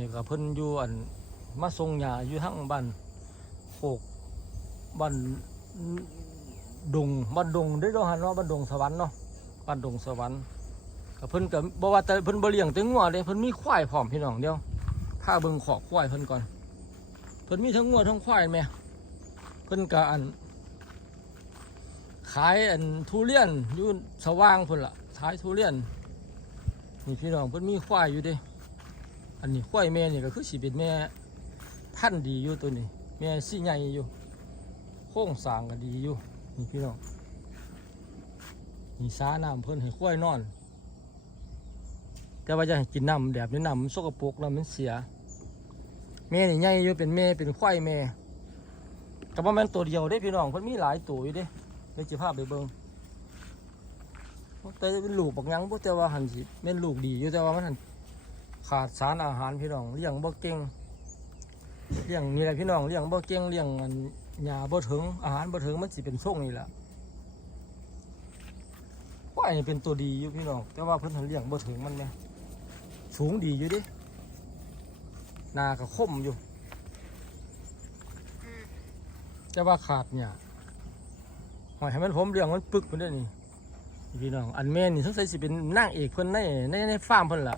นี่ก็เพิ่นอยู่อันมาส่งหญ้าอยู่ทั้งบ้านโคกบ้านดงบ้านดงได้อเนาะหันเนาะบ้านดงสวรรค์เนาะบ้านดงสวรรค์ก็เพิ่นก็บ่ว่าแต่เพิ่นบ่เลี้ยงแต่งัวเด้เพิ่นมีควายพร้อมพี่น้องเดียวพาเบิ่งขอกควายเพิ่นก่อนเพิ่นมีทั้งงัวทั้งควายแม่เพิ่นก็อัน ขายอันทุเรียนอยู่สว่างพุ่นละขายทุเรียนนี่พี่น้องเพิ่นมีควายอยู่เด้ อันนี้ควายแม่นี่ก็คือสิเป็นแม่พันธุ์ดีอยู่ตัวนี้ แม่สิใหญ่อยู่ โค้งสร้างก็ดีอยู่ นี่พี่น้อง นี่สาน้ำเพิ่นให้ควายนอน แต่ว่าจะให้กินน้ำแบบนี้น้ำมันสกปรกแล้วมันเสีย แม่นี่ใหญ่อยู่เป็นแม่เป็นควายแม่แต่ว่าแม่นตัวเดียวได้พี่น้องเพิ่นมีหลายตัวอยู่เด้เดี๋ยจะพาไปเบิ่งแต่เป็นลูกบักยังบ่แต่ว่าหันสิแม่นลูกดีอยู่แต่ว่ามันหัน ขาดสารอาหารพี่น้องเลี้ยงบ่เก่งเลี้ยงนี่แหละพี่น้องเลี้ยงบ่เก่งเลี้ยงอันหญ้าบ่ถึงอาหารบ่ถึงมันสิเป็นช่วงนี่แหละควายนี่เป็นตัวดีอยู่พี่น้องแต่ว่าเพิ่นเลี้ยงบ่ถึงมันแหมสูงดีอยู่ดิหนาก็คมอยู่ แต่ว่าขาดเนี่ยหอยให้มันผมเลี้ยงมันปึกมันได้อนี่พี่น้องอันแม่นี่สงสัยสิเป็นนางเอกเพิ่นในในในฟาร์มเพิ่นล่ะ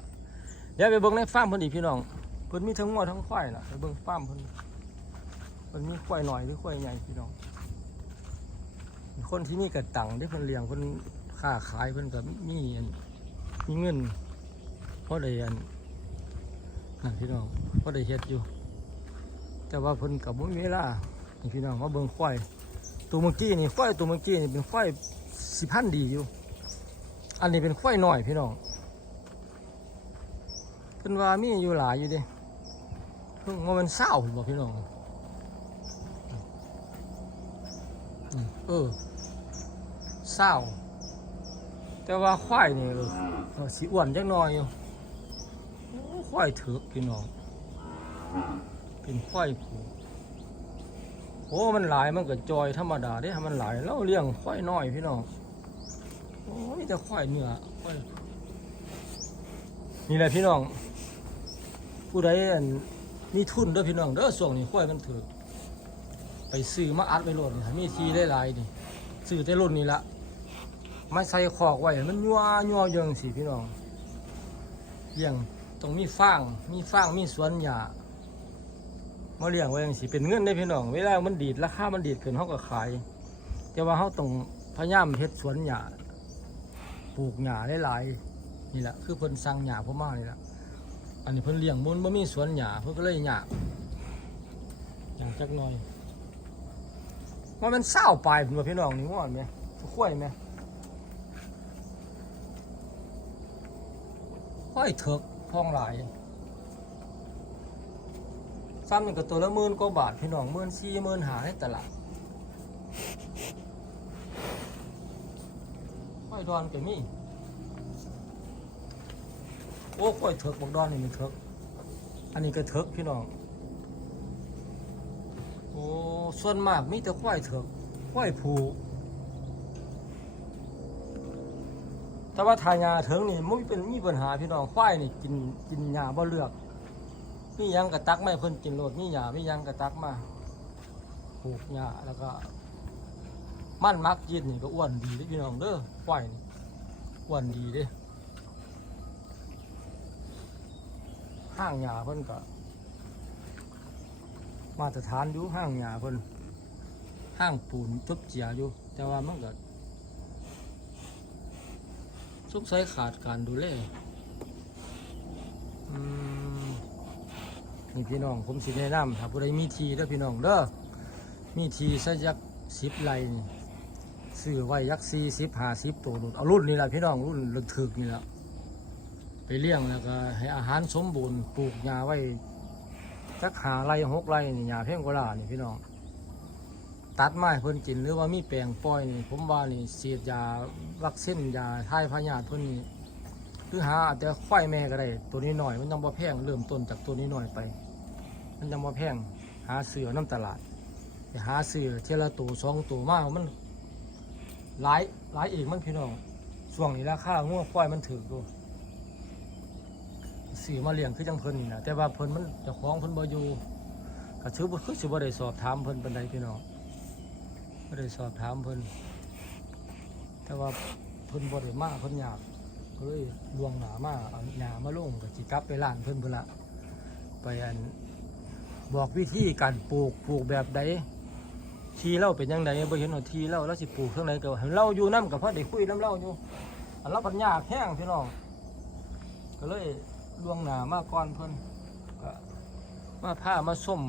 เดี๋ยวไปเบิ่งในฟาร์มเพิ่นอีกพี่น้องเพิ่นมีทั้งงัวทั้งควายน่ะไปเบิ่งฟาร์มเพิ่นเพิ่นมีควายหน่อยหรือควายใหญ่พี่น้อง คนที่นี่กระตังที่เพิ่นเลี้ยงเพิ่นค้าขายเพิ่นก็มีอันมีเงินเพราะได้อันนั่นพี่น้องเพราะได้เฮ็ดอยู่ แต่ว่าเพิ่นก็บ่มีเวลาพี่น้องมาเบิ่งควายตัวเมื่อกี้นี่ควายตัวเมื่อกี้นี่เป็นควายสิพันธ์ดีอยู่ อันนี้เป็นควายน้อยพี่น้อง เพิ่นว่ามีอยู่หลายอยู่เดิเพิ่งว่ามันเศร้าบอกพี่น้องเออเศร้าแต่ว่าควายนี่เออเอสีอ้วนจังน้อยอยู่ควายเถือกพี่น้องเป็นควายผูโอ้มันหลายมันก็จอยธรรมดาเด้ถ้ามันหลายเราเลี้ยงควายน้อยพี่น้องโอ้มีแต่ควายเนื้อควายนี่แหละพี่น้อง ผู้ใดอันมีทุนเด้อพี่น้องเด้อส่วงนี้ค่อยมันถือไปซื้อมาอัดไว้โลดนี่ให้มีทีได้หลายนี่ซื้อแต่รุ่นนี้ละมาใส่ขอกไว้ให้มันยัวยัวเยิงสิพี่น้องเลี้ยงต้องมีฟางมีฟางมีสวนหญ้ามาเลี้ยงไว้จังสิเป็นเงินได้พี่น้องเวลามันดีดราคามันดีดขึ้นเฮาก็ขาย แต่ว่าเฮาต้องพยายามเฮ็ดสวนหญ้าปลูกหญ้าหลายๆนี่แหละคือเพิ่นสั่งหญ้าผมมานี่แหละ อันนี้เพิ่นเลี้ยงมุนบ่มีสวนหญ้าเพิ่นก็เลยหยากหยาจักหน่อยว่ามันเศร้าไปผมว่าพี่น้องนี่ม่อนไหมคุ้ยไหมห้อยเถิกทองหลายซ้ำนี่ก็ตัวละหมื่นกว่าบาทพี่น้องหมื่นสี่หมื่นหาในตลาดห้อยดอนก็มี โอ้ค่อยเถิกบอกดอนนี่มันเถิกอันนี้ก็เถิกพี่น้องโอ้ส่วนมากมีแต่ควยเถิกควยผูแต่ว่าทายาเถิงนี่มันเป็นมีปัญหาพี่น้องควายนี่กินกินหญ้าบ่เลือกมียังกระตักไม่เพิ่นกินโลดมีหญ้ามียังกระตักมาปลูกหญ้าแล้วก็ มันมักยินนี่ก็อ้วนดีเด้พี่น้องเด้อควายนี่อ้วนดีเด้ ห้างหญ้าเพิ่นก็มาตรฐานอยู่ห้างหญ้าเพิ่นห้างปูนจบเจียอยู่ แต่ว่ามันก็สงสัยขาดการดูแลนี่พี่น้องผมสิแนะนำถ้าผู้ใดมีทีเด้อพี่น้องเด้อมีทีสักยักสิบไร่นี่ซื้อไว้ยักสี่สิบห้าสิบตัวนู่นเอารุ่นนี่แหละพี่น้องรุ่นลึกถึกนี่แหละ ไปเลี้ยงแล้วก็ให้อาหารสมบูรณ์ปลูกหญ้าไว้สักหาไรหกไรนี่หญ้าเพียงกว่านี่พี่น้องตัดไม้เพิ่นกินหรือว่ามีแปลงปล่อยนี่ผมว่านี่ฉีดยาวัคซีนยาทายพยาธิเพิ่นนี่หรือหาแต่ควายแม่ก็ได้ตัวนี้หน่อยมันยังบ่แพงเริ่มต้นจากตัวนี้หน่อยไป มันยังบ่แพงหาซื้อน้ำตลาดหาซื้อเทละตัวสองตัวมากมันหลายหลายเองมันพี่น้องช่วงนี้ราคางัวงควายมันถือดู ซื้อมาเลี้ยงคือจังเพิ่นนะแต่ว่าเพิ่นมันเจ้าของเพิ่นบ่อยู่ก็ถือบ่คือสิบ่ได้สอบถามเพิ่นปานใดพี่น้องบ่ได้สอบถามเพิ่นแต่ว่าเพิ่นบ่ได้มาเพิ่นอยากก็เลยลวงหนามาเอาหนามาลงก็สิกลับไปร้านเพิ่นพุ่นละไปอันบอกวิธีการปลูกปลูกแบบใดทีเล่าเป็นยังไงบ่เห็นว่าทีเล่าแล้วสิปลูกเครื่องไหนก็ให้เราอยู่นํกับพ่อได้คุยนํเราอยู่อันเราปัญญาแห้งพี่น้องก็เลย ล่วงหนามาก่อนเพิ่นก็มาพามาส้ม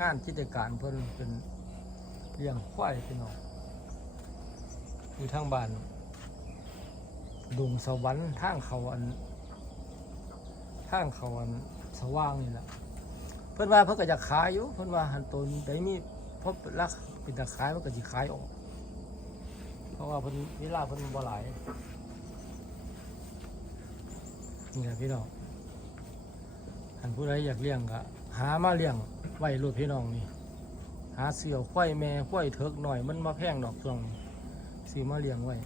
งานกิจการเพิ่นเป็นเลี้ยงควายพี่น้องอยู่ทางบ้านดงสวรรค์ทางเขาอันทางเขาอันสว่างนี่แหละเพิ่นว่าเพิ่นก็จะขายอยู่เพิ่นว่าหันตนได้มีพบรักเป็นตะขายมันก็สิขายออก เพราะว่าเพิ่นเวลาเพิ่นบ่หลาย นี่แหละพี่น้องอันผู้ใดอยากเลี้ยงก็หามาเลี้ยงไว้รูดพี่น้องนี่หาเสี่ยวควายแม่ควายเถิกหน่อยมันมาแพงดอกช่วงนี้ซื้อมาเลี้ยงไว้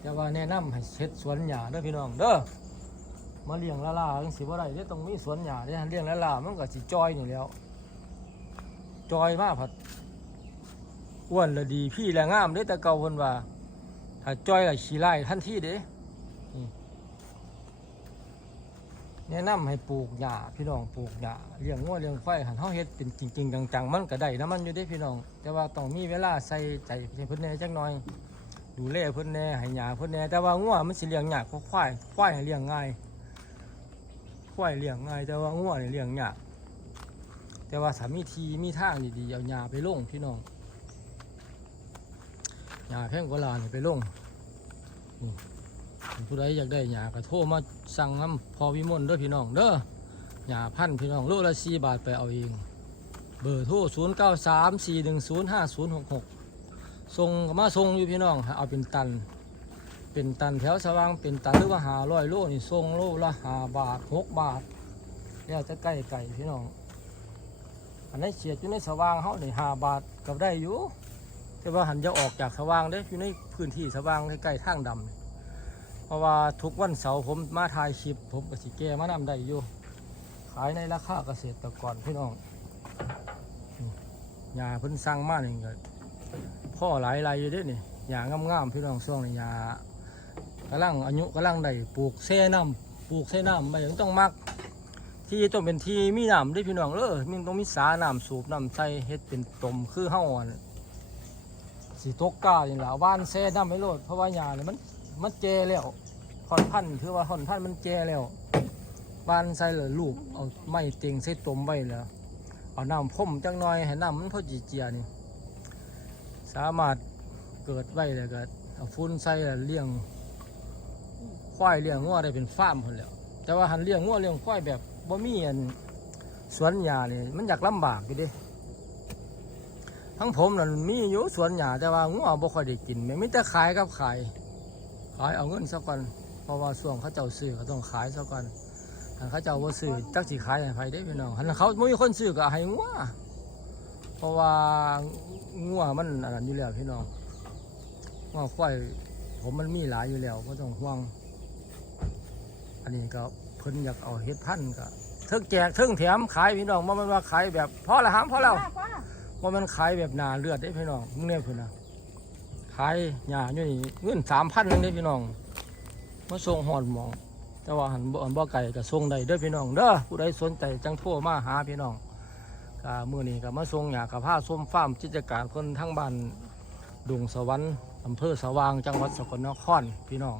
แต่ว่าแนะนำให้เช็ดสวนหญ้าเด้อพี่น้องเด้อมาเลี้ยงละลาจังสิบ่ได้เด้ต้องมีสวนหญ้าเด้เลี้ยงละลามันก็สิจอยนี่แล้ว จอยมากผัดอ้วนละดีพี่และงามเด้แต่เก่าเพิ่นว่าถ้าจอยละขี้ไล่ทันทีเด้ แนะนำให้ปลูกหญ้าพี่น้องปลูกหญ้าเลี้ยงงัวเลี้ยงควายหันเฮาเฮ็ดเป็นจริงๆจังๆมันก็ได้นะมันอยู่เด้พี่น้อง แต่ว่าต้องมีเวลาใส่ใจเพิ่นแน่จักหน่อย ดูแลเพิ่นแน่ให้หญ้าเพิ่นแน่แต่ว่างัวมันสิเลี้ยงยากกว่าควายควายให้เลี้ยงง่ายควายเลี้ยงง่าย แต่ว่างัวนี่เลี้ยงยากแต่ว่าถ้ามีทีมีทางดีๆเอาหญ้าไปลงพี่น้องหญ้าแพงกว่าลานไปลง ผู้ใดอยากได้หยาก็โทรมาสั่งน้ำพอวิมลเด้อพี่น้องเด้อหยาพันพี่น้องโลละสี่บาทไปเอาเอง เบอร์โทรศูนย์เก้าสามสี่หนึ่งศูนย์ห้าศูนย์หกหกส่งมาส่งอยู่พี่น้องเอาเป็นตัน เป็นตันแถวสว่างเป็นตันหรือว่าหาร้อยโลนี่ส่งโลละหาบาทหกบาทแล้วจะใกล้ไก่พี่น้องอันนี้เฉียดอยู่ในสว่างเขาเนี่หาบาทก็ได้อยู่แต่ว่าหันจะออกจากสว่างเด้ออยู่ในพื้นที่สว่างใกล้ๆทางดำเพ ราะว่าทุกวันเสาร์ผมมาถ่ายคลิปผมก็สิแก้มานำได้อยู่ ขายในราคาเกษตรกรพี่น้องยาเพิ่นสั่งมานี่ก็พ่อหลายรายอยู่ด้นี่ยางามๆพี่น้องช่วงนี้ยากำลังอายุกำลังได้ปลูกแช่น้ำปลูกแช่น้ำไม่ต้องมัก ที่ต้องเป็นที่มีน้ำเด้วยพี่น้องเออมันต้องมีสาน้ำสูบน้ำใส่เฮ็ดเป็นตมคือเฮาอันสีตกกาอย่างละว่านแช่น้ำไม่โลดเพราะว่าหญ้าเนี่ยมัน มันแก่แล้วท่อนพันธ์ถือว่าท่อนพันธ์มันแก่แล้วบานใส่เลยลูกเอาไม้เต็งใส่ต้มไว้แล้วเอาน้ำพ่มจังหน่อยให้น้ำมันพอจีเจียนี่สามารถเกิดไว้แล้วก็เอาฟุ้นใส่แล้วเลี้ยงควายเลี้ยงงัวได้เป็นฟาร์มคนแล้วแต่ว่าหันเลี้ยงงัวเลี้ยงควายแบบบ่มีอันสวนหญ้านี่มันอยากลำบากอยู่เดิทั้งผมนั่นมีอยู่สวนหญ้าแต่ว่างัวบ่ค่อยได้กินแม่มีแต่ขายกับขายายเอาเงินซะก่อนเพราะว่าส่วงเขาเจ้าซื้อเขาต้องขายซะก่อนถ้าเขาเจ้าว่าซื้อจักสิขายให้ไผได้พี่น้องหันเขาไม่มีคนซื้อก็ให้งัวเพราะว่างัวมันอันนั้นอยู่แล้วพี่น้องงัวควายผมมันมีหลายอยู่แล้วก็ต้องห่วง อันนี้ก็เพิ่นอยากเอาเฮ็ดพันธุ์ก็เทิงแจกเทิงแถมขายพี่น้องว่ามันว่าขายแบบพอละหามพอแล้วว่ามันขายแบบหนาเลือดได้พี่น้องมึงเนี่ยเพื่อนนะขายหยาอยู่นี่เงินสามพันนึงได้พี่น้องมาส่งหอดหมอง แต่ว่าหันบ่อันบ่ไก่ก็ส่งได้เด้อพี่น้องเด้อผู้ใดสนใจจังโทรมาหาพี่น้องก็มื้อนี้ก็มาส่งหยากับผ้าส้มฟ้าร์มกิจการคนทั้งบ้านดุงสวรรค์อำเภอสว่างจังหวัดสกลนครพี่น้อง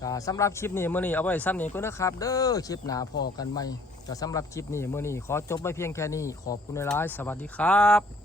ก็สำหรับคลิปนี้มื้อนี้เอาไว้ซ้ำนี้ก็นะครับ เด้อคลิปหนาพอกันใหมก็สำหรับคลิปนี้มื้อนี้ขอจบไว้เพียงแค่นี้ขอบคุณหลายๆสวัสดีครับ